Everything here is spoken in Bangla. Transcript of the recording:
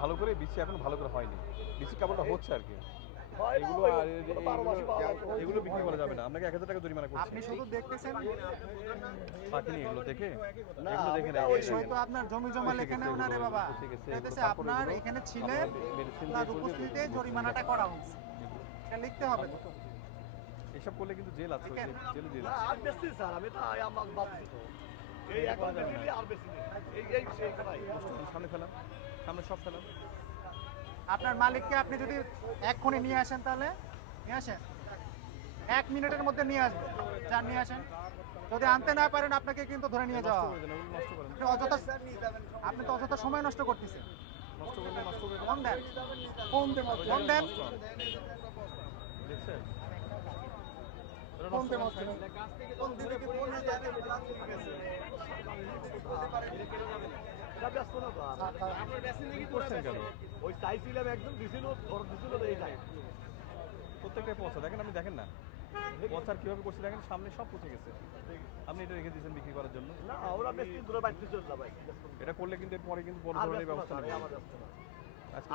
ভালো করে বিসি এখন ভালো করে হয়নি, বিসি কেবলটা হচ্ছে আর কি। এগুলো বিক্রি করা যাবে না, আপনাকে 1000 টাকা জরিমানা করছি। আপনি শুধু দেখতেছেন পাখিনি এগুলো দেখে, না ওই তো আপনার জমি জমা লেখা নেও না রে বাবা, দেখতেছে আপনার এখানে ছিলেন তার উপস্থিতিতে জরিমানাটা করা হচ্ছে, এটা লিখতে হবে তো। এসব করলে কিন্তু জেল আছে, জেলে দিয়ে আর বেশি স্যার আমি তো আমার ভাবছি তো এই এখন বেশি আর বেশি এই সেই কথাই সামনে ফেলাম, সামনে সব ফেলাম। আপনার মালিককে আপনি যদি এক্ষুনি নিয়ে আসেন তাহলে নিয়ে আসেন, 1 মিনিটের মধ্যে নিয়ে আসবেন, যান নিয়ে আসেন। যদি আনতে না পারেন আপনাকে কিন্তু ধরে নিয়ে যাওয়া হবে। নষ্ট করেন, আপনি অযথা, আপনি তো অযথা সময় নষ্ট করতেছেন। নষ্ট করবেন, নষ্ট করবেন। ফোন দেন, ফোন দেন। দেখছেন এটা ব্যস্ত না তো করছেন কেন? ওই চাইছিলাম একদম দিছিল ধর দিছিল এইটাই প্রত্যেকটাই পচা, দেখেন আপনি দেখেন না পচার কিভাবে করছে, দেখেন সামনে সব পচে গেছে। আপনি এটা রেখে দিয়েছেন বিক্রি করার জন্য। না ওরা বেশি দূরে বাইতে চলে যাবে এটা করলে কিন্তু এরপরে কিন্তু বড় ধরনের ব্যবস্থা নেবে। আমার ব্যস্ত না আজকে